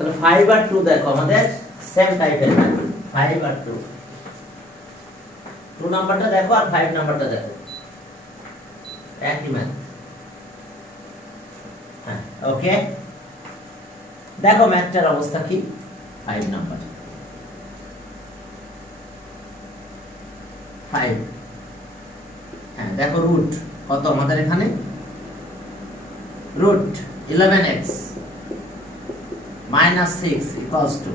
তাহলে 5 আর 2 দেখো আমাদের সেম টাইপের 5 আর 2 2 নাম্বারটা দেখো আর 5 নাম্বারটা দেখো একই ম্যাথ। হ্যাঁ ওকে, দেখো ম্যাথটার অবস্থা কি। 5 নাম্বার 5, হ্যাঁ দেখো রুট কত আমাদের এখানে, root 11x minus 6 equals to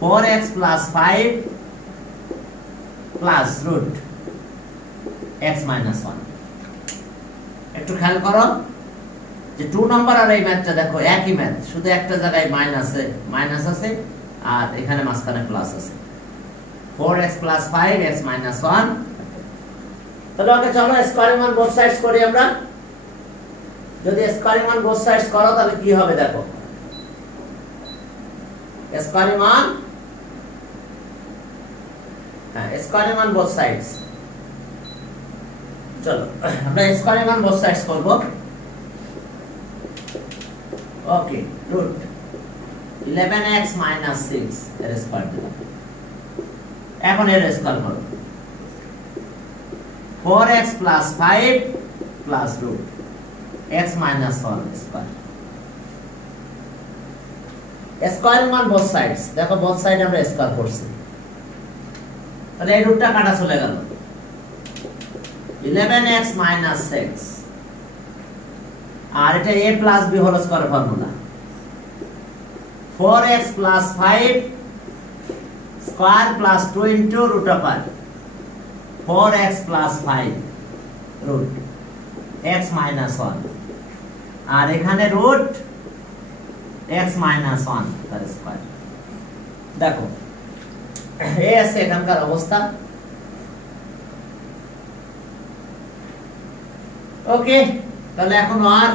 4x plus 5 plus root x minus 1। একটু খেয়াল করো যে 2 নাম্বার আর এই ম্যাথটা দেখো একই ম্যাথ, শুধু একটা জায়গায় মাইনাস আছে আর এখানে মাঝখানে প্লাস আছে। 4x plus 5x minus 1। তাহলে ওকে চলো স্কোয়ারিং অন বোথ সাইডস করি আমরা। যদি স্কোয়ারিং অন বোথ সাইডস করো তাহলে কি হবে দেখো, স্কোয়ারিং অন, হ্যাঁ স্কোয়ারিং অন বোথ সাইডস। চলো আমরা স্কোয়ারিং অন বোথ সাইডস করব। ওকে, রুট 11x minus 6 এর স্কয়ার দিলাম। এখন এর স্কয়ার করো, 4x plus 5 plus root x minus 1 square. Squaring on both sides, দেখো বোথ সাইড আমরা স্কয়ার করছি, তাহলে এই রুটটা কাটা চলে গেল। 11x minus 6 আর এটা a plus b whole square formula. 4x plus 5 square plus 2 into root of r, 4x plus 5 root x minus 1 আর এখানে root x minus 1 তার স্কয়ার। দেখো এই আছে এখানকার অবস্থা। ওকে, তাহলে এখন আর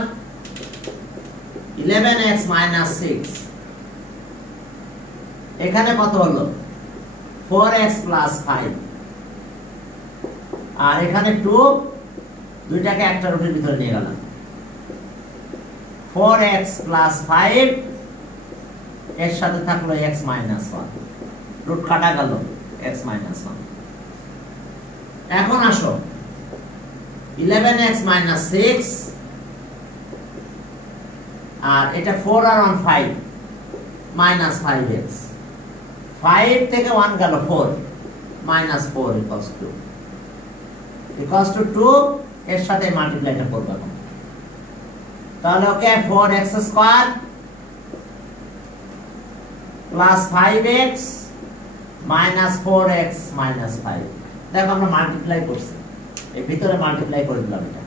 11x minus 6 এখানে কত হলো, 4x plus 5 আর এখানে 2, দুইটাকে একটা রুটের ভিতরে নিয়ে গেলাম। 4x plus 5 এর সাথে থাকলো x minus 1, রুট কাটা গেল x minus 1। এখন আসো 11x minus 6 আর এটা 4 আর 1 5 minus 5x, 5 থেকে 1 গেল 4 minus 4 equals to 2 এর সাথে মাল্টিপ্লাইটা করব এখন। তাহলে ওকে 4x square plus 5x minus 4x minus 5। দেখো আমরা মাল্টিপ্লাই করছি, এই ভিতরে মাল্টিপ্লাই করে দিলাম এটা।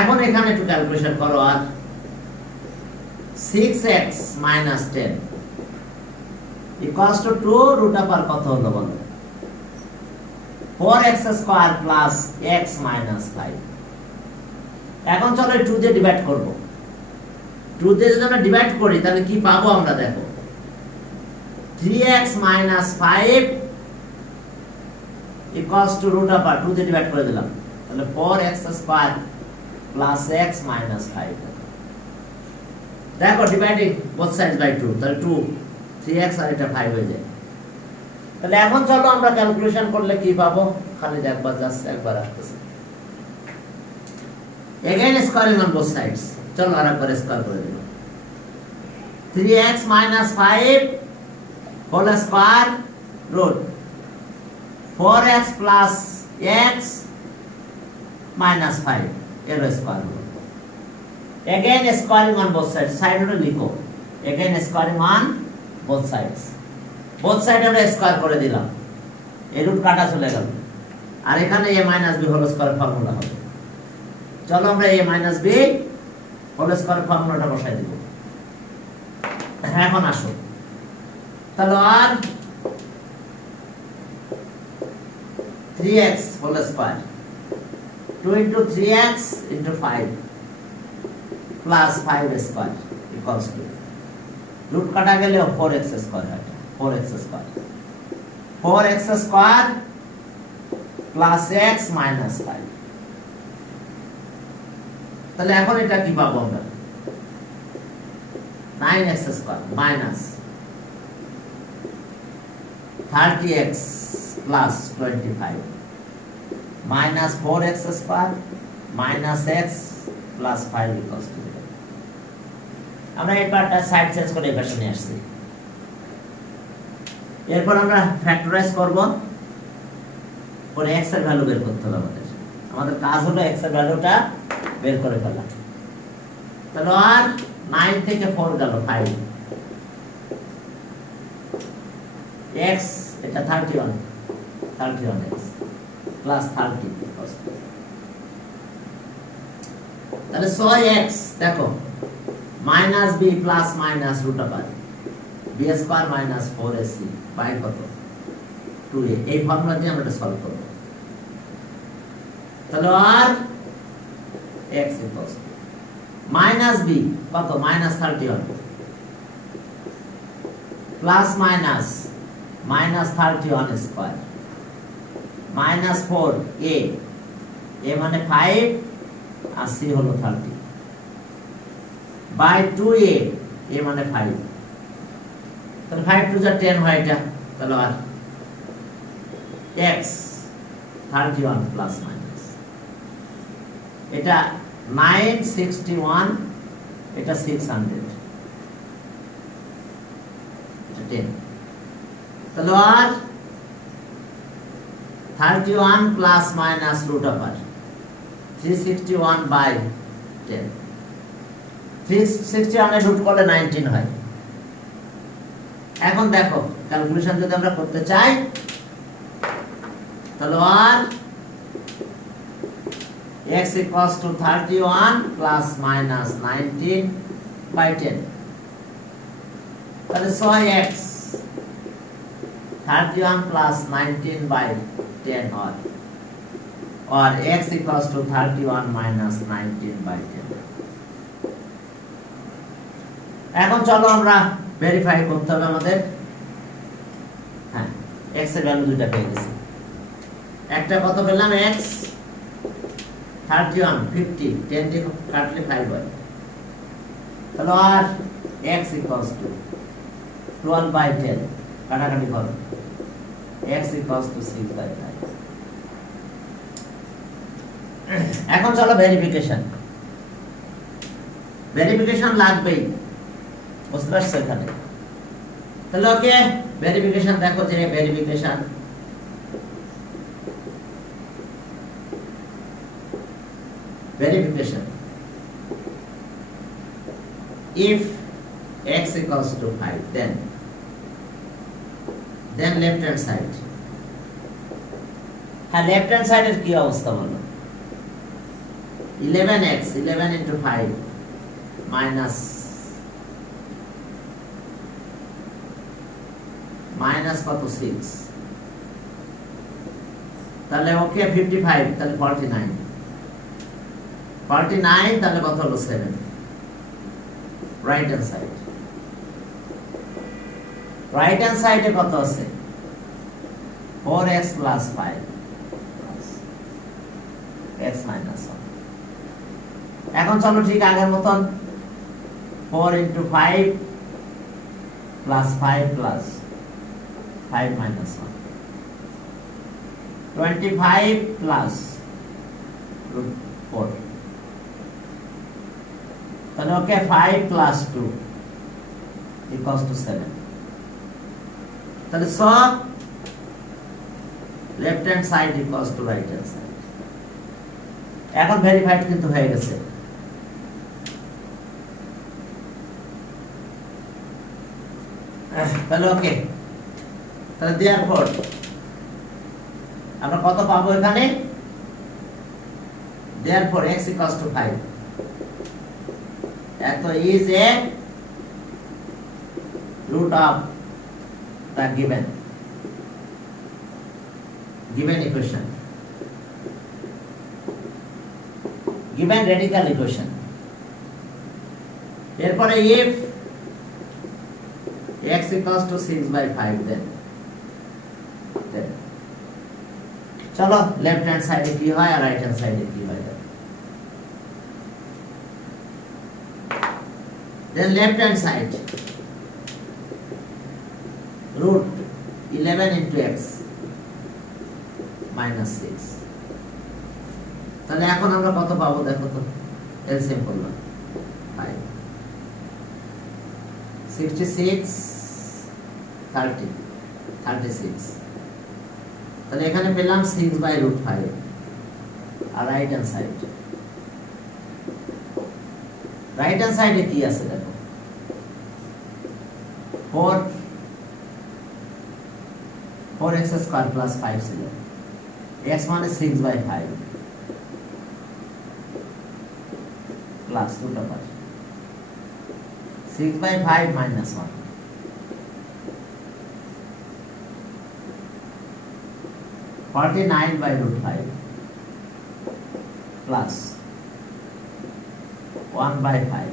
এখন এখানে একটু ক্যালকুলেশন করো, আর 6x minus 10 equals to 2 root of r কত হলো বলো, 4x square plus x minus 5। এখন চলো 2 দিয়ে ডিভাইড করব। 2 দিয়ে যদি আমরা ডিভাইড করি তাহলে কি পাবো আমরা দেখো, 3x minus 5 equals to root of r, 2 দিয়ে ডিভাইড করে দিলাম, তাহলে 4x square plus x minus 5। দেখো ডিভাইডিং both sides by 2, তাহলে 2 3x আর এটা 5 হয়ে যায়। তাহলে এখন চলো আমরা ক্যালকুলেশন করলে কি পাবো, খালি দেখবা জাস্ট একবার আসতেছে। Again squaring on both sides, চলো আরেকবার স্কয়ার করে দেব। 3x minus 5 whole square root 4x plus x minus 5 এর square root. Again squaring on both sides, side ওটা লিখো, again squaring on both sides, both side আমরা স্কয়ার করে দিলাম, এই রুট কাটা চলে গেল আর এখানে a minus b whole square formula হবে। চলো আমরা a minus b whole square ফর্মুলাটা বসাই দেব। এখন আসো, তাহলে আর 3x whole square 2 into 3x into 5 plus 5 square equals to root কাটা গেলে 4x square হয়, 4x square, 4x square plus x minus 5। তাহলে এখন এটা কি পাবো আমরা 9x square minus 30x plus 25 minus 4x square minus x plus 5 equals to 0। আমরা এই পার্টটা সাইড চেঞ্জ করে এই পাশে নিয়ে আসছি। এরপর আমরা ফ্যাক্টরাইজ করব, পরে x এর ভ্যালু বের করতে হবে আমাদের। আমাদের কাজ হলো x এর ভ্যালুটা বের করে ফেলা। তাহলে আর 9 থেকে 4 গেল 5, x এটা 31x প্লাস 30। তাহলে 6x দেখো minus b plus minus root over b square minus 4ac by কত 2a। এই ফর্মুলা দিয়ে আমরা এটা সলভ করব। তাহলে আর x ইকুয়ালস মাইনাস b কত minus 31 plus minus minus 31 square minus 4a a মানে 5 আর c হলো 30 বাই 2a a মানে 5। তাহলে 5 টু যা 10 হয় এটা। তাহলে আর x 31 প্লাস মাইনাস এটা 961 এটা 600 এটা 10। তাহলে আর 31 plus minus root over 361 by 10। 361 এ রুট করলে 19 হয়। এখন দেখো ক্যালকুলেশন যদি আমরা করতে চাই তাহলে আর x equals to 31 plus minus 19 by 10। তাহলে 6x 31 plus 19 by 10 or x equals to 31 minus 19 by 10। এখন চলো আমরা ভেরিফাই করতে হবে আমাদের। হ্যাঁ x এর ভ্যালু দুটো পেয়ে গেছি। একটা কত পেলাম x 31 50 10 থেকে কাটলে 5 হয়। তাহলে আর x equals to 12 by 10 কাটাকাটি করো x equals to 6 by 5। এখন চলো ভেরিফিকেশন লাগবেই, বুঝতে পারছো এখানে। তাহলে ওকে ভেরিফিকেশন দেখো যে verification if x equals to 5 then left hand side। হ্যাঁ লেফট হ্যান্ড সাইডের কি অবস্থা বলো 11x 11 into 5 minus কত 6 তাহলে ওকে 55 তাহলে 49 তাহলে কত হলো 7 রাইট হ্যান্ড সাইডে কত আছে 4x plus 5 x minus 1। এখন চলো ঠিক আগের মতন 4 into 5 plus 5 plus 5 minus 1 25 plus root 4। তাহলে ওকে 5 plus 2 equals to 7। তাহলে সব left hand side equals to right hand side. এখন ভেরিফাইড কিন্তু হয়ে গেছে। তাহলে ওকে তাহলে দেওয়ার পর আমরা কত পাবো এখানে দেওয়ার পর x equals to 5 এত is a root of the given equation, given radical equation। এরপরে if x equals to 6 by 5 then চলো লেফট হ্যান্ড সাইডে কি হয় আর রাইট হ্যান্ড সাইডে কি হয়। Then left hand side, root 11 into x minus 6. তাহলে এখন আমরা কত পাবো দেখো তো, এলসিএম করলাম 5 66 30 36, তাহলে এখানে পেলাম 6/√5 আর রাইট হ্যান্ড সাইডে কি আছে দেখো, 4x² plus 5 ছিল, x মানে 6/5 plus root over 6/5 minus 1, 49/√5 plus 1/5,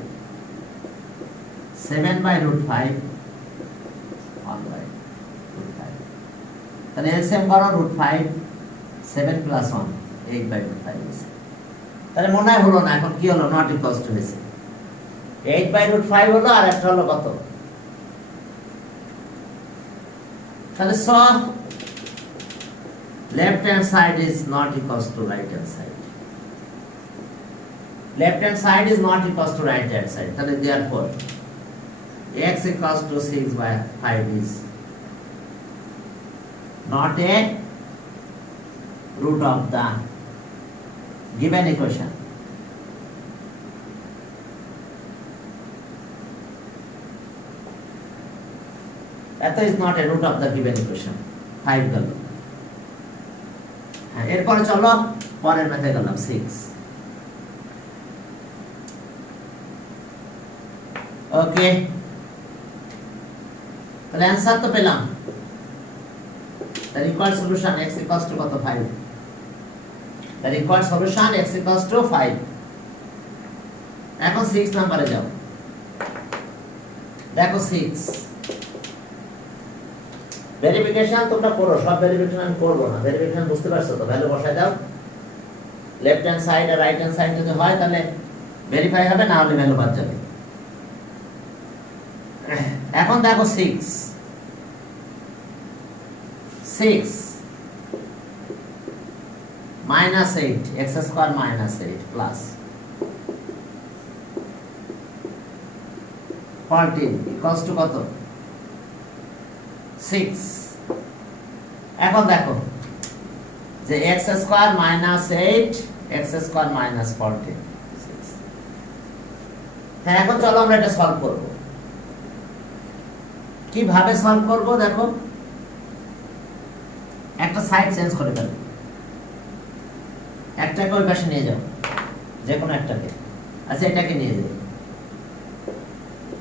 7/√5 1/√5, তাহলে এলসিএম করো √5 7 plus 1 8/√5 আছে। তাহলে মনে হলো না এখন কি হলো, নট ইকুয়ালস টু হয়েছে 8/√5 হলো, আর একটা হলো কত, তাহলে so left hand side is not equals to right hand side. Left hand side is not equals to right hand side. তাহলে therefore x equals to 6/5 is not a root of the given equation. That is not a root of the given equation. 5 গেল। এরপরে চলো পরের ম্যাথে গেলাম 6। ওকে, তাহলে answer তো পেলাম, the required solution x equals to কত 5, the required solution x equals to 5। এখন 6 নম্বরে যাও, দেখো 6 ভেরিফিকেশন তোমরা করো, সব ভেরিফিকেশন আমি করব না, ভেরিফিকেশন বুঝতে পারছো তো, ভ্যালু বসায় দাও, লেফট হ্যান্ড সাইড আর রাইট হ্যান্ড সাইড যদি হয় তাহলে ভেরিফাই হবে, না হলে ভ্যালু বাদ যাবে। এখন দেখো 6 minus 8 x² minus 8 plus 14 equals to কত 6। এখন দেখো যে x² minus 8 x² minus 14 6। হ্যাঁ, এখন চলো আমরা এটা সলভ করব। কিভাবে সলভ করব দেখো, একটা সাইড চেঞ্জ করে ফেলো, একটাকে ওই পাশে নিয়ে যাও, যে কোনো একটাকে, আচ্ছা এটাকে নিয়ে যাও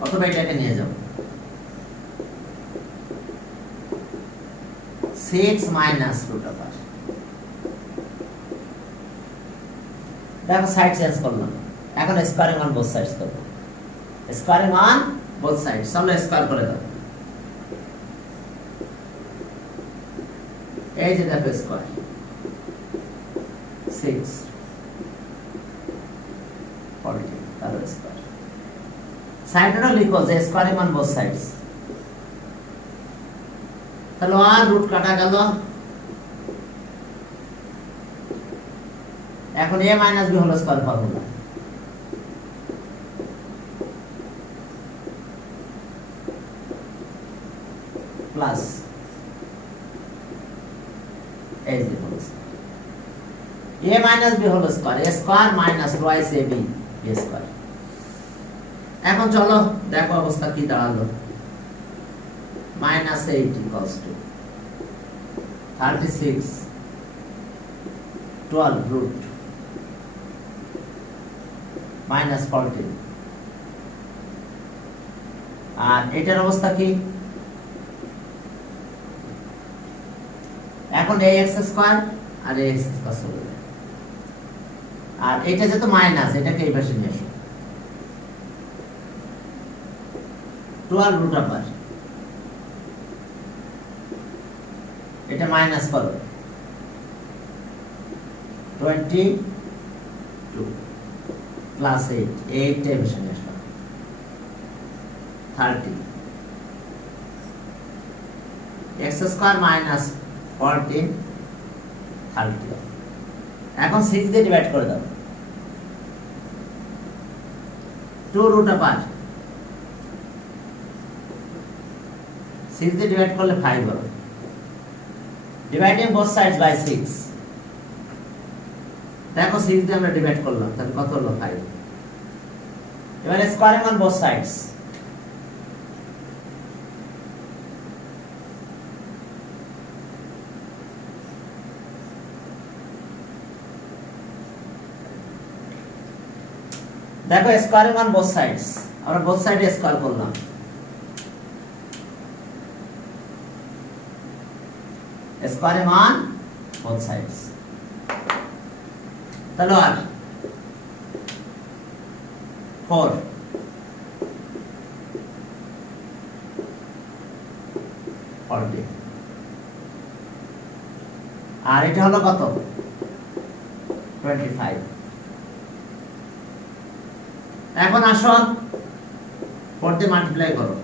অথবা এটাকে নিয়ে যাও, 6 minus root over, দেখো সাইড চেঞ্জ করলাম, এখন স্কোয়ারিং অন বোথ সাইডস করব, স্কোয়ারিং অন বোথ সাইডস, চলো স্কোয়ার করে দাও, এই যে দেখো স্কোয়ার 6 40 তার স্কোয়ার, সাইডটা লিখো যে স্কোয়ারিং অন বোথ সাইডস, তাহলে আর রুট কাটা গেল, এখন a minus b whole square formula, plus a whole square, a minus b whole square, a square minus twice ab b square. এখন চলো দেখো অবস্থা কি দাঁড়ালো, minus 8 equals to 36 12 root minus 14, আর এটার অবস্থা কি, এখন ax স্কয়ার আর ax স্কয়ার চলে যায়, আর এটা যেহেতু মাইনাস এটাকে এই পাশে নিয়ে আসো, 12 root over, এটা মাইনাস করো 22 প্লাস 8 8 টাইম আসলো 30 x স্কয়ার মাইনাস 14 30 এখন 6 দিয়ে ডিভাইড করে দাও 2 রুট আপার 6 দিয়ে ডিভাইড করলে 5 হবে ডিভাইডিং বোথ সাইডস বাই 6 দেখো 6 দিয়ে আমরা ডিভাইড করলাম তাহলে কত হলো 5 এবারে স্কয়ারিং অন বোথ সাইডস দেখো স্কয়ারিং অন বোথ সাইডস আমরা বোথ সাইডে স্কয়ার করলাম স্কয়ারিং অন বোথ সাইডস তাহলে আর 4 40 আর এটা হলো কত 25 এখন আসো 4 দিয়ে মাল্টিপ্লাই করো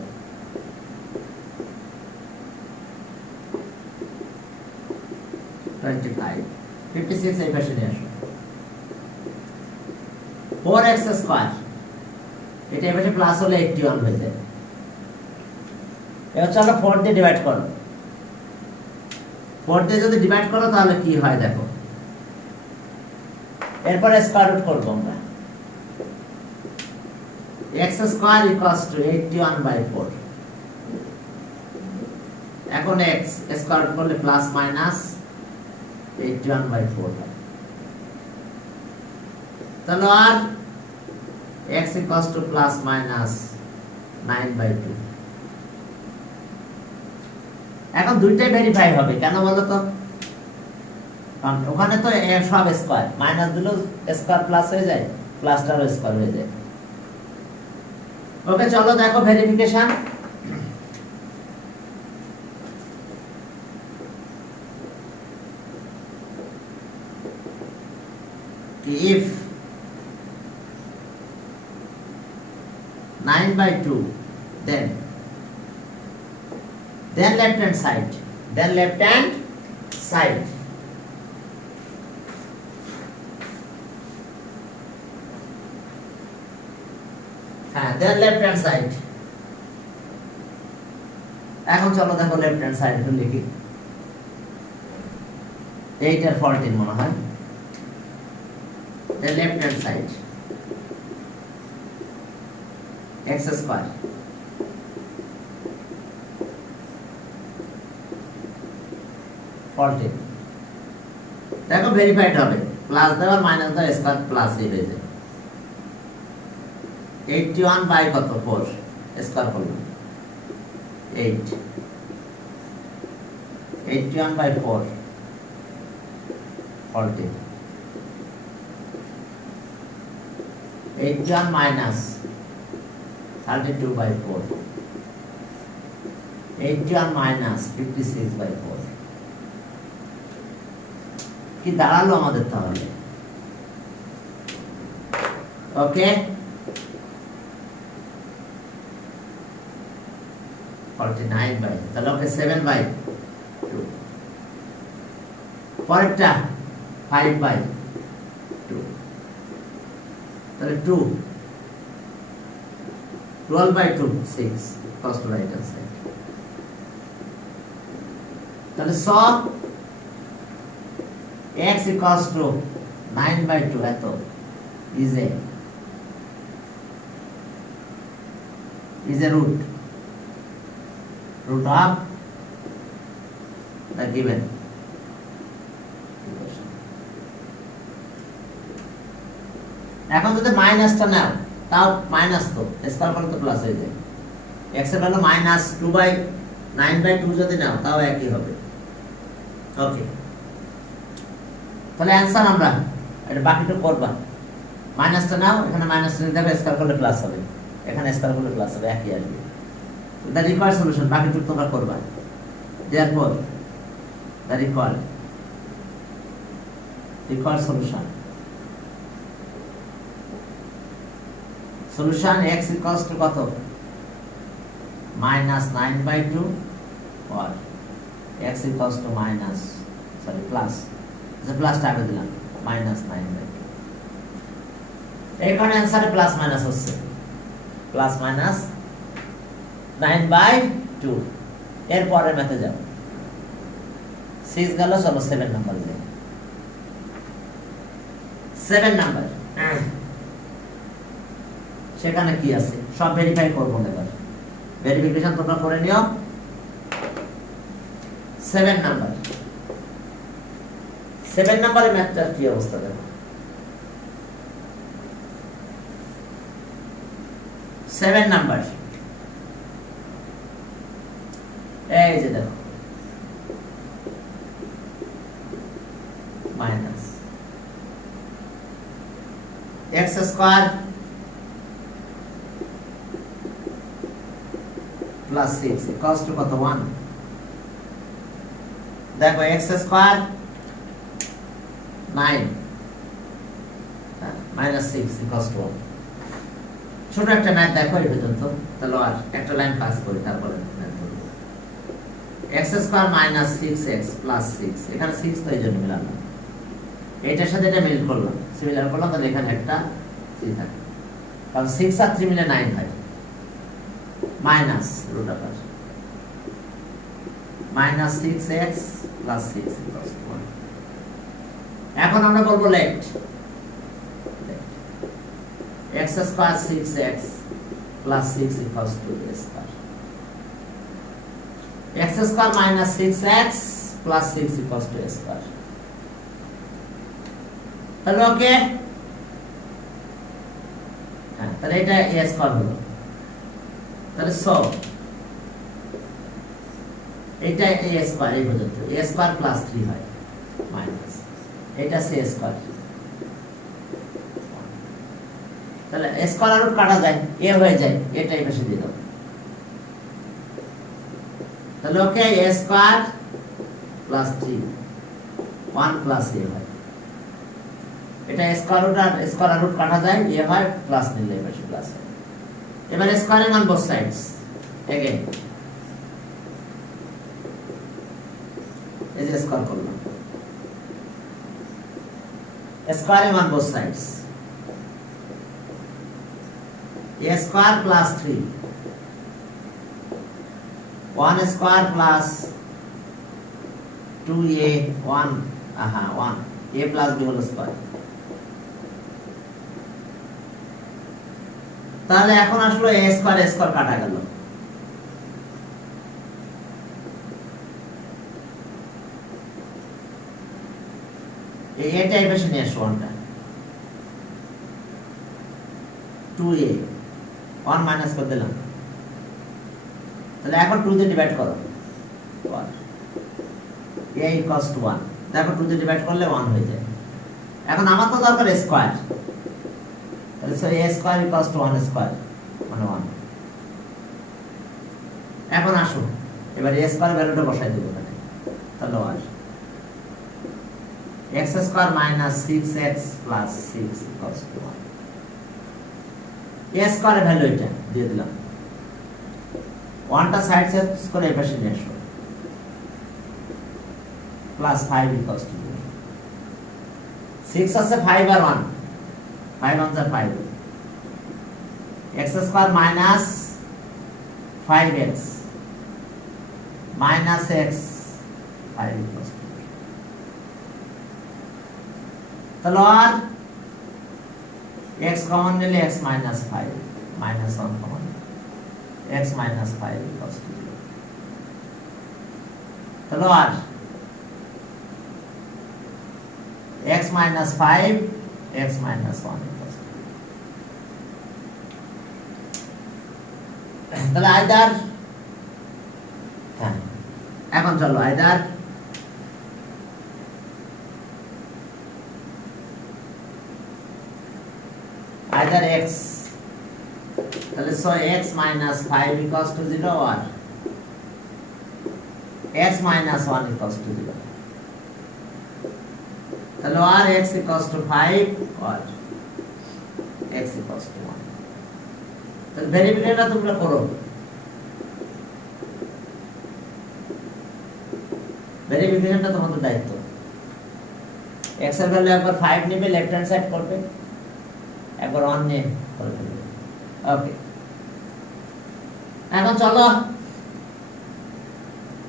25 56 এই পাশে নিয়ে আসো 4x স্কয়ার এটা এই পাশে প্লাস হলে 81 হয়ে যায় এবার চলো 4 দিয়ে ডিভাইড করো 4 দিয়ে যদি ডিভাইড করো তাহলে কি হয় দেখো এরপর স্কয়ার রুট করব আমরা x স্কয়ার ইকুয়ালস টু 81/4 এখন x স্কয়ার করলে প্লাস মাইনাস 81/4 হয় তাহলে আর x equals to plus minus 9/2 এখন দুইটাই ভেরিফাই হবে কেন বলো তো কারণ ওখানে তো সব স্কয়ার মাইনাস দিলেও স্কয়ার প্লাস হয়ে যায় প্লাসটারও স্কয়ার হয়ে যায় ওকে চলো দেখো verification if 9/2 then left hand side হ্যাঁ then left hand side এখন চলো দেখো লেফট হ্যান্ড সাইড একটু লিখি 8 আর 14 মনে হয় the left hand side x square দেখো ভেরিফাইড হবে প্লাস দেওয়া মাইনাস দেওয়া স্কয়ার প্লাস হয়ে যাবে 81 বাই কত 4 স্কয়ার করলাম 8 81 by 4 40 81 minus 32 by 4 81 minus 56 by 4 কি দাঁড়ালো আমাদের তাহলে ওকে 49 by তাহলে ওকে 7 by 2 পরেরটা 5 by 2 তাহলে 2 12 by 2 6 cos to right hand side তাহলে সব x equals to 9 by 2 এত is a root of the given equation এখন যদি মাইনাসটা নাও তাও মাইনাস তো স্কয়ার করলে তো প্লাস হয়ে যায় x এর ভ্যালু মাইনাস 2 বাই 9 বাই 2 যদি নাও তাও একই হবে ওকে তাহলে অ্যানসার আমরা এটা বাকিটা করবা মাইনাসটা নাও এখানে মাইনাসটা নিতে হবে স্কয়ার করলে প্লাস হবে এখানে স্কয়ার করলে প্লাস হবে একই আসবে the required solution বাকিটুকু তোমরা করবা therefore the required solution x equals to কত minus 9 by 2 or x equals to plus the plus টাকা দিলাম minus 9 by 2 এখানে অ্যানসারে প্লাস মাইনাস হচ্ছে প্লাস মাইনাস 9 by 2 এর পরের ম্যাথে যাব 6 গেল চলো 7 নাম্বার যাই 7 নাম্বার সেখানে কি আছে সব ভেরিফাই করব এবার ভেরিফিকেশন তোমরা করে নিও 7 নাম্বার 7 নাম্বারের ম্যাথটার কি অবস্থা দেখো 7 নাম্বার এই যে দেখো minus x square plus 6 equals two কত 1 দেখো x square 9 minus 6 equals to 1 ছোট একটা ম্যাথ দেখো এই পর্যন্ত তাহলে আর একটা লাইন পাস করি তারপরে x square minus 6x plus 6 এখানে 6 তো এইজন্য মিলালাম এটার সাথে এটা মিল করলাম সিমিলার করলাম তাহলে এখানে একটা 3 থাকে কারণ 6 আর 3 মিলে 9 হয় minus root over minus 6x plus 6 equals to 1 এখন আমরা বলবো let x square 6x plus 6 equals to a square x square minus 6x plus 6 equals to a square তাহলে ওকে হ্যাঁ তাহলে এটা a স্কয়ার হলো তাহলে সো এটা a স্কয়ার এই পর্যন্ত a স্কয়ার প্লাস 3 হয় মাইনাস এটা c স্কয়ার তাহলে স্কয়ার রুট কাটা যায় a হয়ে যায় এটাই বেশি দিয়ে দাও তাহলে ওকে a square plus 3 1 plus a হয় এটা স্কয়ার রুট কাটা যায় a হয় প্লাস নিলে বেশি প্লাস হয় এবার squaring on both sides again এই যে স্কয়ার করলাম squaring on both sides a square plus 3 1 square plus 2a 1 1 a plus b whole square তাহলে এখন আসলো a স্কয়ার কাটা গেল এটাই বেশি নিয়ে আসো 1টা 2a 1 মাইনাস করে দিলাম তাহলে এখন 2 দিয়ে ডিভাইড করো 1 a ইকুয়ালস টু 1 দেখো 2 দিয়ে ডিভাইড করলে 1 হয়ে যায় এখন আমার তো দরকার স্কয়ার তাহলে so a square equals to 1 square মানে 1 এখন আসো এবার a স্কয়ার ভ্যালুটা বসাই দেব এখানে তাহলে আর x square minus 6x plus 6 equals to 1 a স্কয়ারের ভ্যালু এটা দিয়ে দিলাম 1টা সাইড চেঞ্জ করে এই পাশে নিয়ে আসো প্লাস 5 ইকুয়ালস টু 6 আছে 5 আর 1 5 1 5 x square minus 5x minus x 5 equals to তাহলে আর x কমন নিলে x minus 5 minus 1 common x minus 5 equals to 0 তাহলে আর x minus 5 x minus 1 equals to 0 তাহলে আইদার হ্যাঁ এখন চলো আইদার x তাহলে so x minus 5 equals to 0 or x minus 1 equals to 0 তাহলে or x equals to 5 or x equals to 1 তাহলে ভেরিয়েবলটা তোমরা করো ভেরিফিকেশনটা তোমাদের দায়িত্ব। x এর ভ্যালু একবার 5 নেবে, লেফট হ্যান্ড সাইড করবে, একবার 1 নিয়ে করে ফেলবে। ওকে, এখন চলো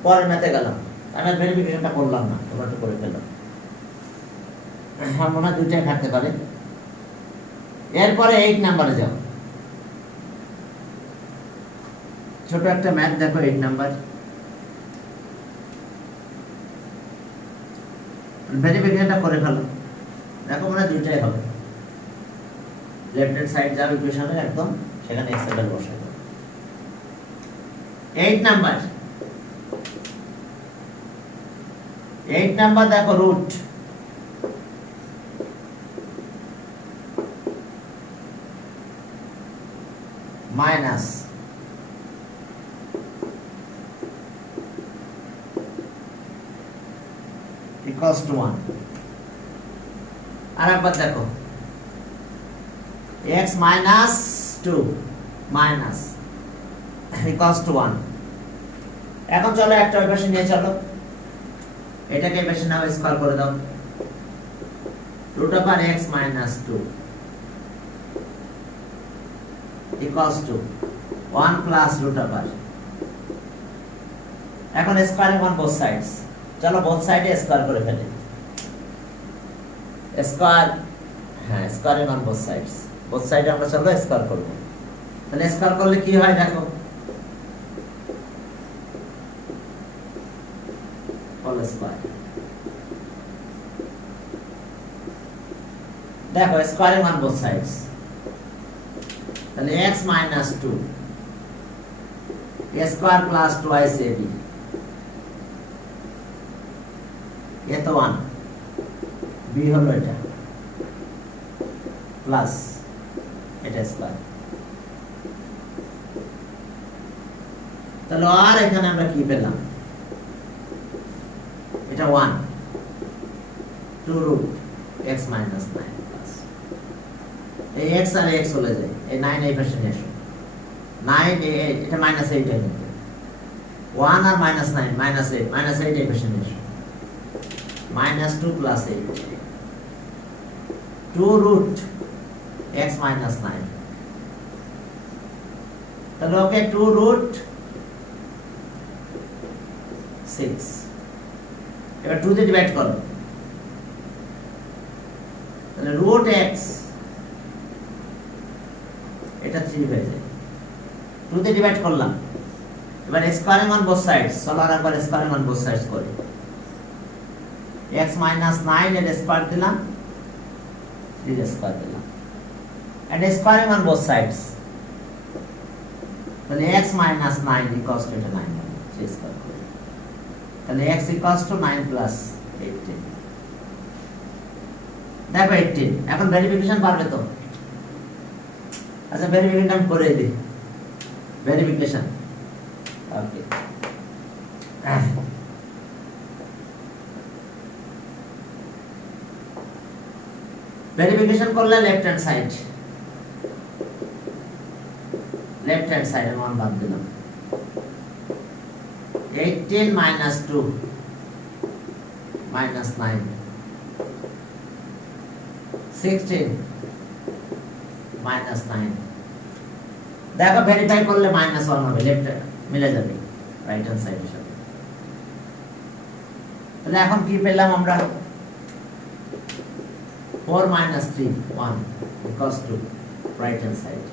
পরের ম্যাথে গেলাম। আমি ভেরিফিকেশনটা করলাম না, তোমরা তো করে ফেললাম। আমার মনে হয় দুইটাই থাকতে পারে। এরপরে 8 নাম্বারে যাও। ছোট একটা ম্যাথ দেখো, 8 নাম্বার। ভেরিফিকেশনটা করে ফেলো। দেখো মনে হয় দুইটাই হবে। লেফট হ্যান্ড সাইড যাবে ইকুয়েশনের একদম, সেখানে x এর ভ্যালু বসাই দাও। 8 নাম্বার। 8 নাম্বার দেখো, রুট মাইনাস equals to 1। আর একবার দেখো, x minus 2 minus equals to 1। এখন চলো একটা ওই পাশে নিয়ে চলো, এটাকে এই পাশে নাও, স্কয়ার করে দাও। root over x minus 2 equals to 1 plus root over। এখন স্কয়ারিং অন বোথ সাইডস। চলো বোথ সাইডে স্কয়ার করে ফেলি। স্কয়ার, হ্যাঁ, স্কয়ারিং অন বোথ সাইডস। বোথ সাইডে আমরা চলো স্কয়ার করব। তাহলে স্কয়ার করলে কি হয় দেখো, হোল স্কয়ার। দেখো স্কয়ারিং অন বোথ সাইডস, তাহলে x minus 2 a square plus twice ab, এ তো 1, b হলো এটা, প্লাস এটা স্কয়ার। তাহলে আর এখানে আমরা কি পেলাম, এটা 1 2 root x minus 9 plus এই x আর x চলে যায়, এই 9 এই পাশে নিয়ে আসো। 9 এটা মাইনাস 8 হয়ে যাবে, 1 আর মাইনাস 9 মাইনাস 8, মাইনাস 8 এই পাশে নিয়ে আসো। minus 2 plus 8, 2 root x minus 9। তাহলে ওকে 2 root 6। এবার 2 দিয়ে ডিভাইড করো, তাহলে root x, এটা 3 হয়ে যায়। 2 দিয়ে ডিভাইড করলাম। এবার স্কয়ারিং অন বোথ সাইডস, চলো আরেকবার স্কয়ারিং অন বোথ সাইডস করি। x minus 9 এর স্কয়ার দিলাম, 3 এর স্কয়ার দিলাম, and squaring on both sides, তাহলে x minus 9 equals to 9 সেই স্কয়ার করি। তাহলে x equals to 9 plus 18। দেখো 18। এখন ভেরিফিকেশন পারবে তো? আচ্ছা ভেরিফিকেশন আমি করে দিই। ভেরিফিকেশন, ওকে, ভেরিফিকেশন করলে left hand side, left hand সাইডে মান বাদ দিলাম। 18 minus 2 minus 9, 16 minus 9। দেখো ভেরিফাই করলে মাইনাস 1 হবে, লেফট মিলে যাবে রাইট হ্যান্ড সাইডের সাথে। তাহলে এখন কি পেলাম আমরা, 4 minus 3 1 equals to right hand side।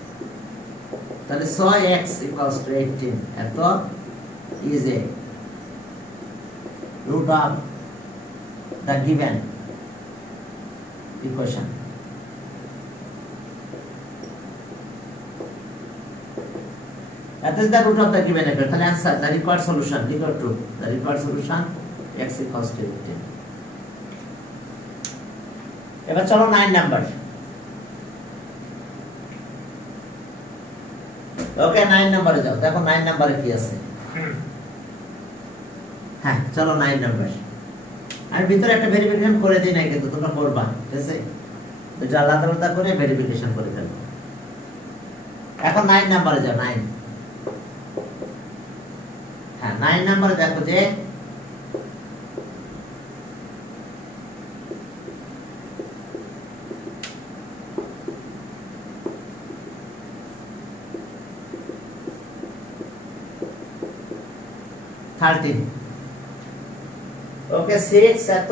তাহলে so x equals to 18 এত is a root of the given equation। That is the root of the given equation। তাহলে answer, the required solution, equal to the required solution x equals to 18। এবার চলো 9 number. ওকে 9 নাম্বারে যাও, দেখো 9 নাম্বারে কি আছে। হ্যাঁ চলো 9 নাম্বার। আমি ভিতরে একটা ভেরিফিকেশন করে দিই না, কিন্তু তোমরা করবা, ঠিক আছে? দুটো আলাদা আলাদা করে ভেরিফিকেশন করে ফেলবো। এখন 9 নাম্বারে যাও। 9, হ্যাঁ 9 নাম্বারে দেখো যে 13 ওকে 6 এত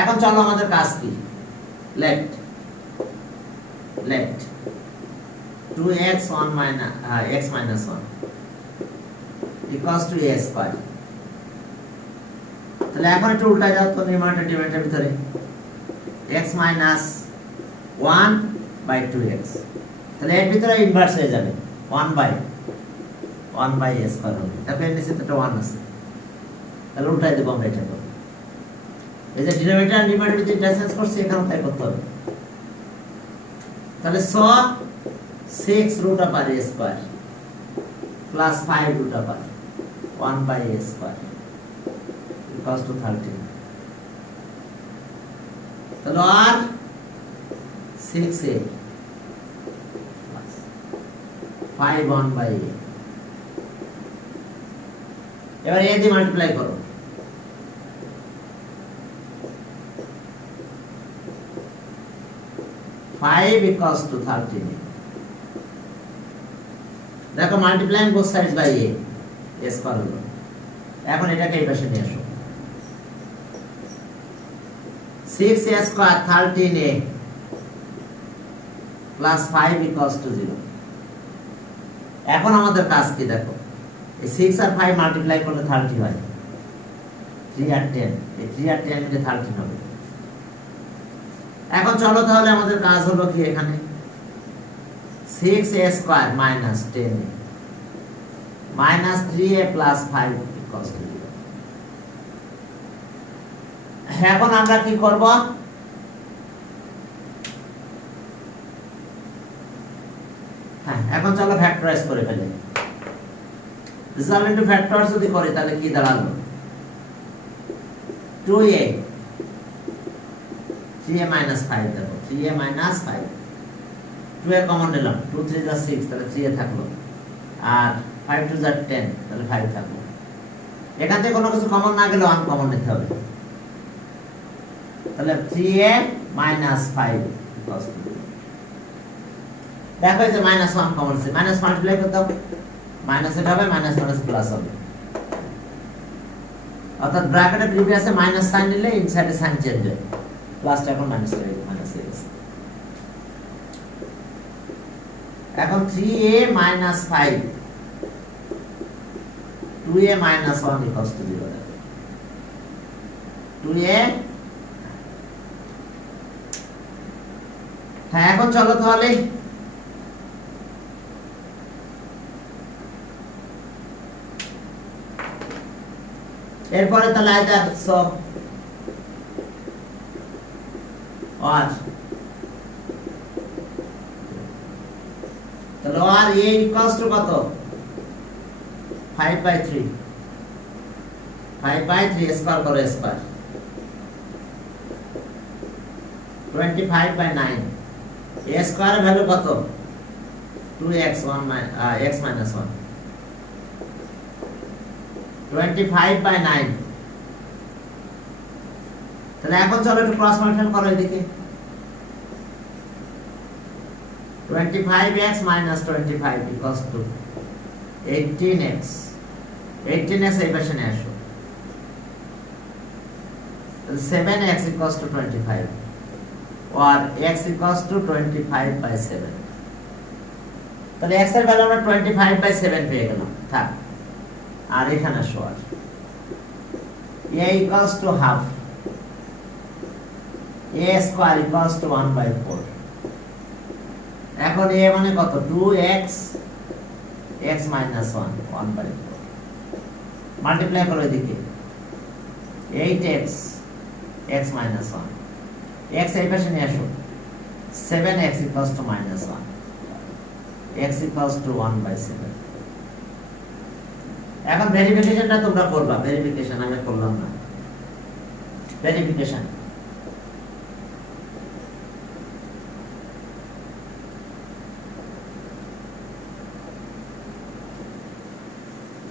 এখন চলো আমাদের কাজ কি left 2x 1 minus x minus 1 equals to a square তাহলে এখন একটু উল্টায় যাও তো নিউমারেটর ডিনোমিনেটরের ভিতরে x minus 1 by 2x তাহলে এর ভিতরে ইনভার্স হয়ে যাবে 1 by a square হবে তারপর এর নিচে তো 1 আছে তাহলে উল্টায় দেব আমরা এটা এই যে ডিনোমিনেটর আর নিউমারেটর যে ডিসটেন্স করছে এখানেও তাই করতে হবে তাহলে 6 root of a square plus 5 root of 1 by a square equals to 13 তাহলে আর 6a plus 5 1 by a এবার a দিয়ে মাল্টিপ্লাই করো five equals to 13 দেখো multiplying both sides by a square হলো এখন এটাকে এই পাশে নিয়ে আসো 6a square 13a plus 5 equals to 0 এখন আমাদের কাজ কি দেখো এই 6 আর 5 মাল্টিপ্লাই করলে 30 হয় 3 আর 10 এই 3 আর 10 মিলে 13 হবে এখন চলো তাহলে আমাদের কাজ হলো কি এখানে 6a square minus 10a minus 3a plus 5 equals to 0 এখন আমরা কি করব হ্যাঁ এখন চলো ফ্যাক্টরাইজ করে ফেলি রিজাল্ট ইনটু ফ্যাক্টরস যদি করি তাহলে কি দাঁড়ালো 2a 3a minus 5 দেখো 3a minus 5 2a কমন নিলাম 2 3 যা 6 তাহলে 3a থাকলো আর 5 2 যা 10 তাহলে 5 থাকলো এখান থেকে কোনো কিছু কমন না গেলে 1 কমন নিতে হবে তাহলে 3a minus 5 equals to দেখো এই যে -1 কমন আছে মাইনাস মাল্টিপ্লাই করতে হবে মাইনাস এ হবে মাইনাস মাইনাস প্লাস হবে অর্থাৎ ব্র্যাকেটে প্রিভিয়াসে মাইনাস সাইন নিলে ইনসাইডে সাইন চেঞ্জ হয় প্লাসটা এখন মাইনাস হয়ে গেছে এখন 3a minus 5 2a minus 1 equals to 0 2a হ্যাঁ এখন চলো তাহলে এরপরে তাহলে আইদার সো আর তাহলে আর a ইকুয়ালস টু কত 5 by 3 5 by 3 স্কয়ার করো স্কয়ার 25 by 9 a স্কয়ার এর ভ্যালু কত 2x 1 x minus 1 25 by 9 তাহলে এখন চলো একটু ক্রস মাল্টিপ্লাই করো এদিকে 25x minus 25 equals to 18x 18x এই পাশে নিয়ে আসো 7x equals to 25 or x equals to 25 by 7 তাহলে x এর ভ্যালু আমরা 25 by 7 পেয়ে গেলাম থাক আর এখানে আসো আর a equals to half a square equals to 1 by 4 এখন a মানে কত 2x x minus 1 1 by 4 multiply করো এদিকে 8x x minus 1 x এই পাশে নিয়ে আসো 7x equals to minus 1 x equals to 1 by 7 এখন ভেরিফিকেশনটা তোমরা করবা ভেরিফিকেশন আমি করলাম না ভেরিফিকেশন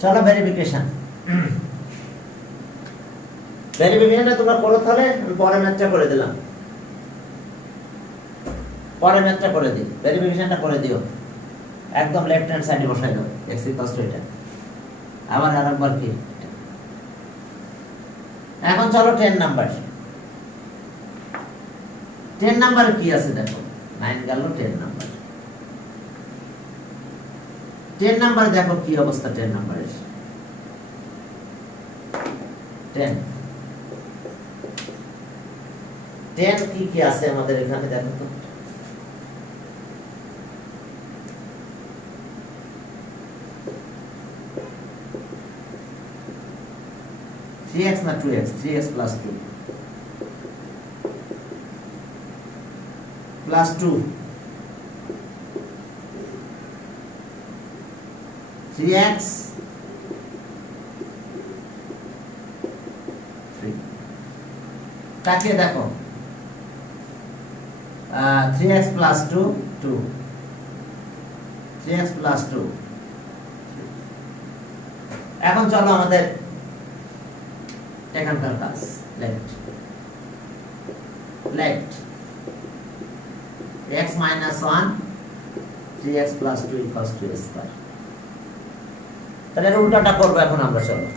চলো ভেরিফিকেশন ভেরিফিকেশনটা তোমরা করো তাহলে আমি পরে ম্যাথটা করে দিলাম পরে ম্যাথটা করে দিই ভেরিফিকেশনটা করে দিও একদম লেফট হ্যান্ড সাইডে বসাই দাও x ইকুয়ালস টু এটা আবার আরেকবার কি, এখন চলো 10 নাম্বার। 10 নাম্বারে কি আছে দেখো, 9 গেল 10 নাম্বার। 10 নাম্বারে দেখো কি অবস্থা। 10 নাম্বারে 10 10 কি কি আছে আমাদের এখানে দেখো তো। থ্রি এক্স না 2x, 3x plus 2 plus 2 3x 3 তাকে দেখো 3x plus 2 2 3x plus 2। এখন চলো আমাদের এখানকার কাজ, left x minus 1 3x plus 2 equals to a square। তাহলে এর উল্টাটা করবো এখন আমরা, চলো।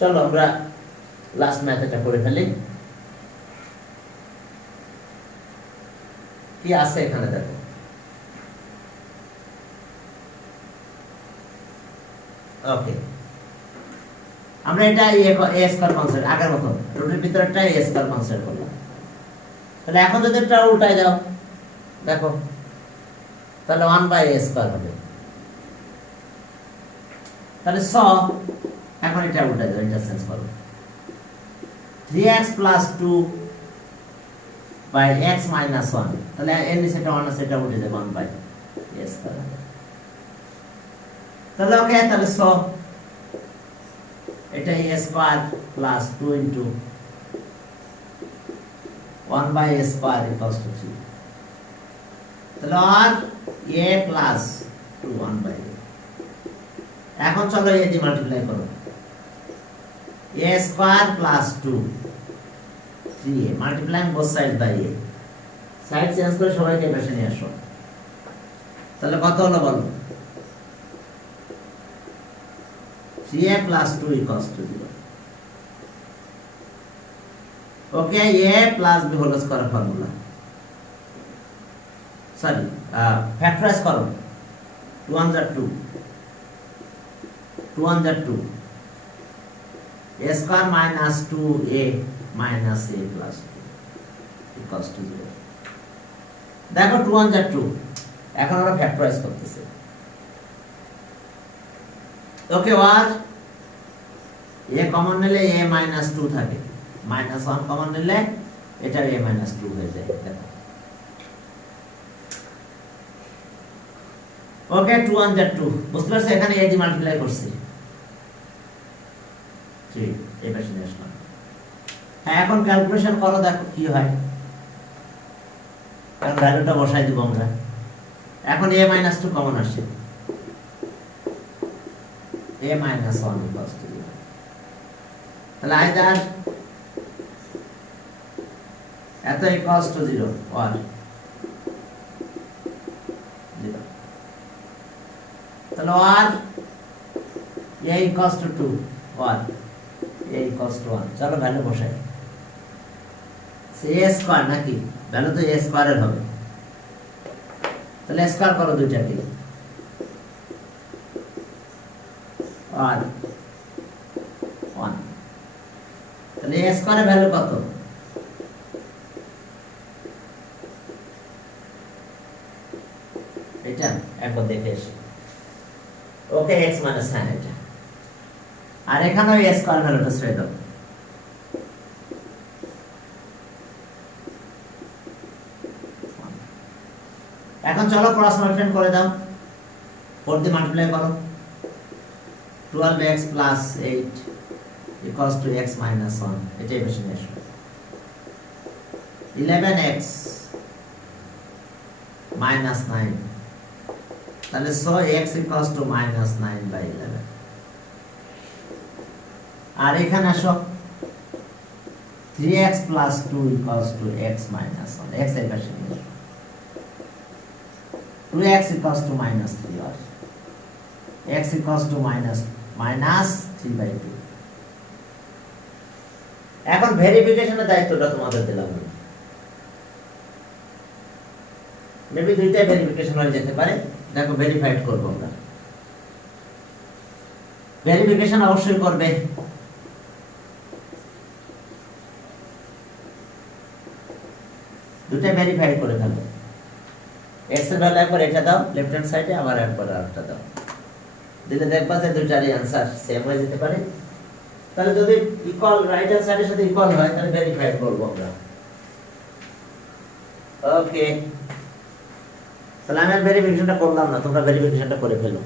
চলো আমরা লাস্ট ম্যাথ এটা করে ফেলি। কি আছে এখানে দেখো, ওকে আমরা এটা a স্কয়ার কনসেপ্ট আগের মতো রুটের ভিতরটা a স্কয়ার কনসেপ্ট করলাম। তাহলে এখন যদি এটা উল্টাই দাও দেখো, তাহলে 1/a স্কয়ার হবে। তাহলে এখন এটা উল্টাই দাও, ইন্টারচেঞ্জ করো। 3x plus 2 by x minus 1, তাহলে এর নিচে এটা 1 আছে, এটা উঠে যাবে 1/a স্কয়ার। তাহলে ওকে, তাহলে এটা a square plus 2 into 1/a square equals to 3। তাহলে আর a প্লাস 2 1/a। এখন চলো a দিয়ে মাল্টিপ্লাই করো, a square plus 2 3a multiplying both side by a, side change করে সবাইকে পাশে নিয়ে আসো। তাহলে কত হলো বলো, 3a plus 2 equals to 0। Okay, a plus b whole square formula, sorry factorise করো। 2 1 2 2 1 2 a square minus 2a minus a plus 2 equals to 0। দেখো 2 1 2, এখন আমরা ফ্যাক্টরাইজ করতেছি। ওকে, আর a কমন নিলে a minus 2 থাকে, minus 1 কমন নিলে এটা a minus 2 হয়ে যায়। দেখো ওকে, 2 1 2 বুঝতে পারছো, এখানে a দিয়ে মাল্টিপ্লাই করছি। ঠিক, এই পাশে নিয়ে আসলাম। হ্যাঁ, এখন ক্যালকুলেশন করো, দেখো কি হয়। এখন ভ্যালুটা বসাই দিব আমরা। এখন a minus 2 কমন আসছে, a minus 1 equals to 0। তাহলে আইদার এত equals to 0 or 0। তাহলে or a equals to 2 or a equals to 1। চলো ভ্যালু বসাই। a স্কয়ার নাকি, ভ্যালু তো a স্কয়ারের হবে। তাহলে স্কয়ার করো দুইটাকে, আর 1। তাহলে a স্কয়ারের ভ্যালু কত, একবার দেখে এসে ওকে x মাইনাস সাইন এটা আর এখানেও a স্কয়ার ভ্যালুটা ছেড়ে দাও এখন চলো ক্রস মাল্টিপ্লাই করে দাও 4 দিয়ে মাল্টিপ্লাই করো 12x plus 8 equals to x minus 1 এটাই বেশি নিয়ে আসো 11x minus 9 তাহলে so x equals to minus 9 by 11 আর এখানে আসো 3x plus 2 equals to x minus 1 x এর পাশে নিয়ে আসো 2x equals to minus 3 or x equals to minus 3 by 2 এখন ভেরিফিকেশনের দায়িত্বটা তোমাদের দিলাম মেবি দুইটা ভেরিফিকেশন হয়ে যেতে পারে দেখো ভেরিফাইড করব আমরা ভেরিফিকেশন অবশ্যই করবে দুটো ভেরিফাই করে ফেলবে x এর ভ্যালু একবার এটা দাও লেফট হ্যান্ড সাইডে আবার একবার আরেকটা দাও দিলে দেখবা যে দুইটারই आंसर সেম হয়ে যেতে পারে তাহলে যদি ইকুয়াল রাইট হ্যান্ড সাইডের সাথে ইকুয়াল হয় তাহলে ভেরিফাই করব আমরা ওকে তাহলে আমি ভেরিফিকেশনটা করলাম না তোমরা ভেরিফিকেশনটা করে ফেলো